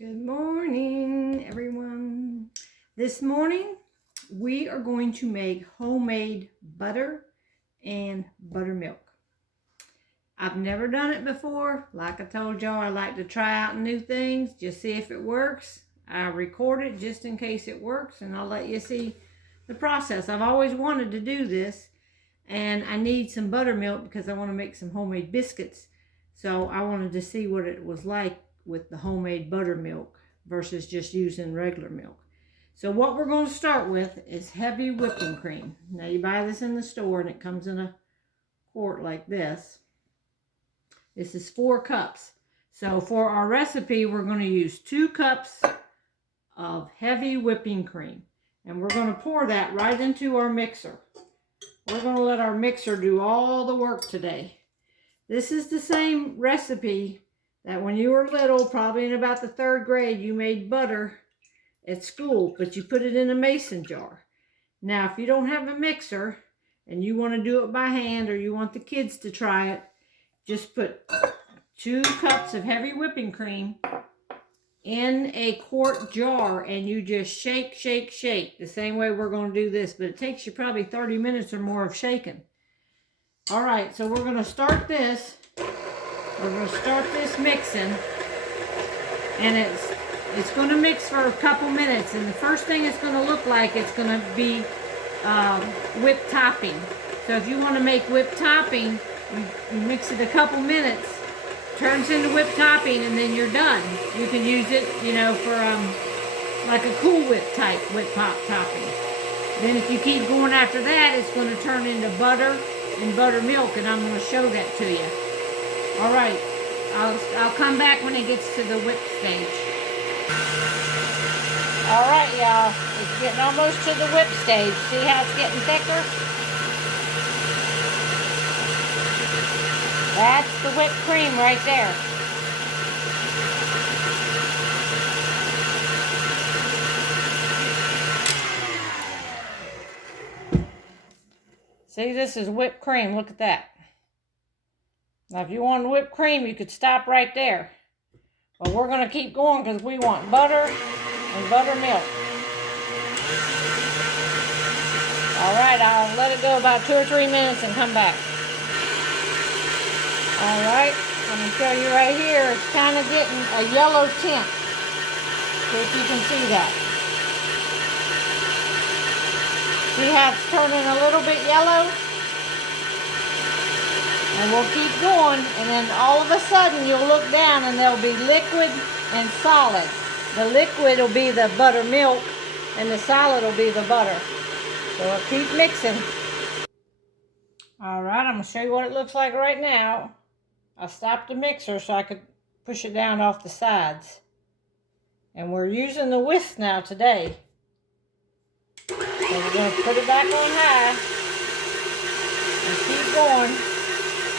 Good morning, everyone. This morning, we are going to make homemade butter and buttermilk. I've never done it before. Like I told y'all, I like to try out new things, just see if it works. I record it just in case it works, and I'll let you see the process. I've always wanted to do this, and I need some buttermilk because I want to make some homemade biscuits. So I wanted to see what it was like with the homemade buttermilk versus just using regular milk. So what we're going to start with is heavy whipping cream. Now you buy this in the store and it comes in a quart like this. This is 4 cups. So for our recipe, we're going to use 2 cups of heavy whipping cream. And we're going to pour that right into our mixer. We're going to let our mixer do all the work today. This is the same recipe that when you were little, probably in about the 3rd grade, you made butter at school, but you put it in a mason jar. Now, if you don't have a mixer and you want to do it by hand, or you want the kids to try it, just put 2 cups of heavy whipping cream in a quart jar, and you just shake, shake, shake, the same way we're going to do this, but it takes you probably 30 minutes or more of shaking. All right, so we're going to start this. We're going to start this mixing, and it's going to mix for a couple minutes, and the first thing it's going to look like, it's going to be whipped topping. So if you want to make whipped topping, you mix it a couple minutes, turns into whipped topping, and then you're done. You can use it, for like a Cool Whip type whipped topping. Then if you keep going after that, it's going to turn into butter and buttermilk, and I'm going to show that to you. All right, I'll come back when it gets to the whip stage. All right, y'all, it's getting almost to the whip stage. See how it's getting thicker? That's the whipped cream right there. See, this is whipped cream. Look at that. Now, if you wanted whipped cream, you could stop right there. But we're going to keep going because we want butter and buttermilk. All right, I'll let it go about 2 or 3 minutes and come back. All right, let me show you right here. It's kind of getting a yellow tint. See if you can see that. See how it's turning a little bit yellow? And we'll keep going, and then all of a sudden you'll look down and there'll be liquid and solid. The liquid will be the buttermilk and the solid will be the butter. So we'll keep mixing. All right, I'm going to show you what it looks like right now. I stopped the mixer so I could push it down off the sides. And we're using the whisk now today. So we're going to put it back on high and keep going.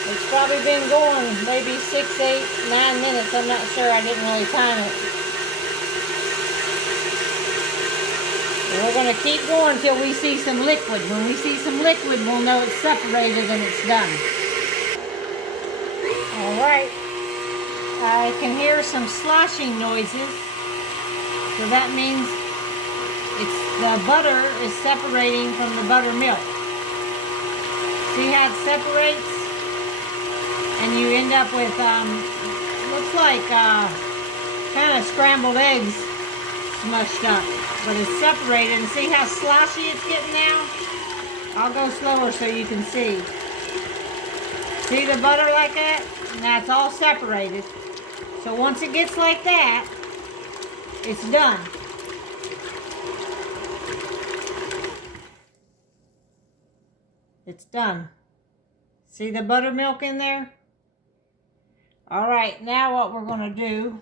It's probably been going maybe 6, 8, 9 minutes. I'm not sure. I didn't really time it. And we're going to keep going until we see some liquid. When we see some liquid, we'll know it's separated and it's done. All right. I can hear some sloshing noises. So that means the butter is separating from the buttermilk. See how it separates? And you end up with, looks like kind of scrambled eggs smushed up. But it's separated. And see how sloshy it's getting now? I'll go slower so you can see. See the butter like that? Now it's all separated. So once it gets like that, it's done. It's done. See the buttermilk in there? All right, now what we're going to do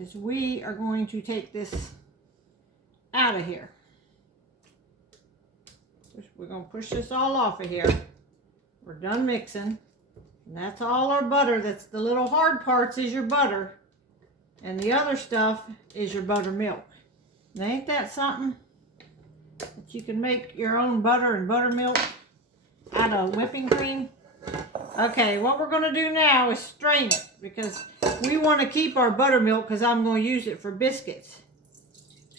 is we are going to take this out of here. We're going to push this all off of here. We're done mixing. And that's all our butter. That's the little hard parts is your butter. And the other stuff is your buttermilk. Now, ain't that something? That you can make your own butter and buttermilk out of whipping cream. Okay, what we're going to do now is strain it. because we want to keep our buttermilk because I'm going to use it for biscuits.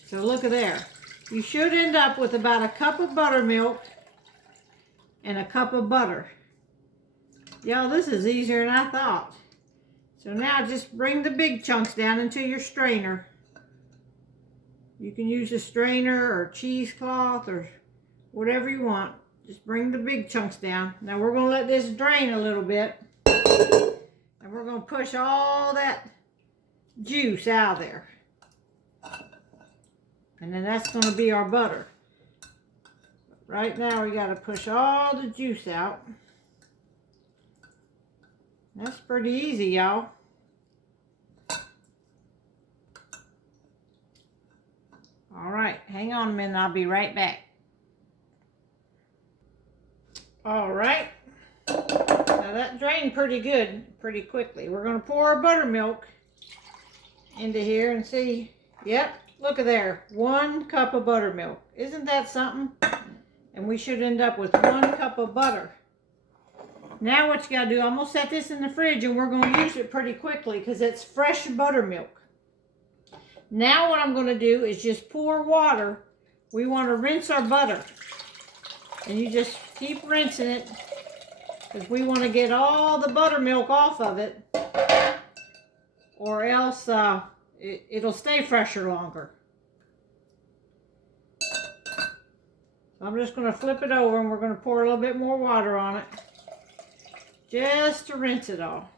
So look at there. You should end up with about a cup of buttermilk and a cup of butter. Y'all, this is easier than I thought. So now just bring the big chunks down into your strainer. You can use a strainer or cheesecloth or whatever you want. Just bring the big chunks down. Now we're going to let this drain a little bit. And we're going to push all that juice out of there. And then that's going to be our butter. Right now we got to push all the juice out. That's pretty easy, y'all. All right, hang on a minute, I'll be right back. All right, now that drained pretty good, pretty quickly. We're gonna pour our buttermilk into here and see, yep, look at there, 1 cup of buttermilk. Isn't that something? And we should end up with 1 cup of butter. Now what you gotta do, I'm gonna set this in the fridge and we're gonna use it pretty quickly because it's fresh buttermilk. Now what I'm gonna do is just pour water. We wanna rinse our butter. And you just keep rinsing it because we wanna get all the buttermilk off of it or else it'll stay fresher longer. So I'm just gonna flip it over and we're gonna pour a little bit more water on it. Just to rinse it all.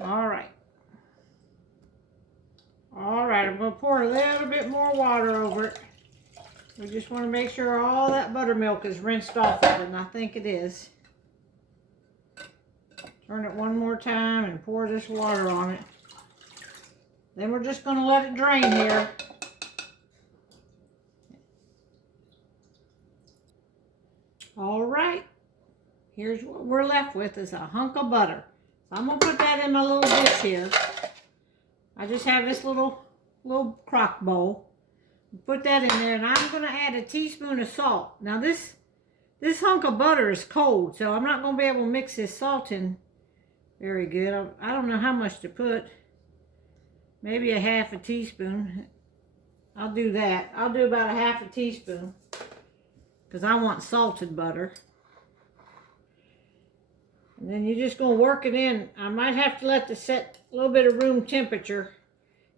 All right. All right, I'm going to pour a little bit more water over it. We just want to make sure all that buttermilk is rinsed off of it, and I think it is. Turn it one more time and pour this water on it. Then we're just going to let it drain here. All right. Here's what we're left with is a hunk of butter. So I'm going to put that in my little dish here. I just have this little crock bowl. Put that in there and I'm going to add a teaspoon of salt. Now this hunk of butter is cold, so I'm not going to be able to mix this salt in very good. I don't know how much to put. Maybe a half a teaspoon. I'll do that. I'll do about a half a teaspoon because I want salted butter. And then you're just going to work it in. I might have to let this set a little bit of room temperature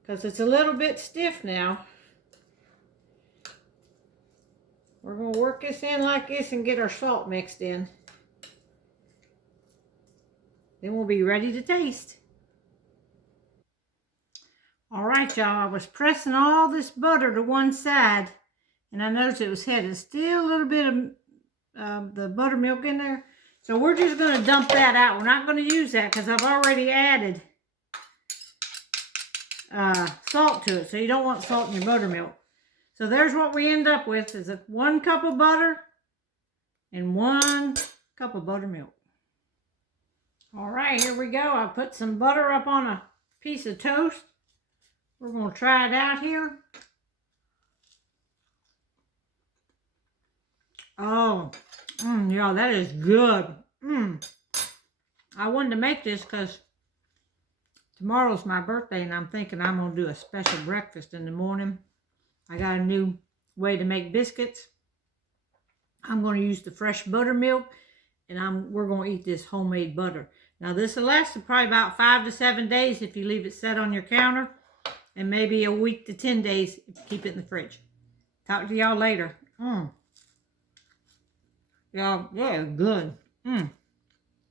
because it's a little bit stiff now. We're going to work this in like this and get our salt mixed in. Then we'll be ready to taste. All right, y'all. I was pressing all this butter to one side and I noticed it was headed still a little bit of the buttermilk in there. So we're just going to dump that out. We're not going to use that because I've already added salt to it. So you don't want salt in your buttermilk. So there's what we end up with is 1 cup of butter and 1 cup of buttermilk. All right, here we go. I put some butter up on a piece of toast. We're going to try it out here. Oh, yeah, that is good. I wanted to make this because tomorrow's my birthday and I'm thinking I'm going to do a special breakfast in the morning. I got a new way to make biscuits. I'm going to use the fresh buttermilk and we're going to eat this homemade butter. Now this will last probably about 5 to 7 days if you leave it set on your counter, and maybe a week to 10 days if you keep it in the fridge. Talk to y'all later. Y'all, they're good.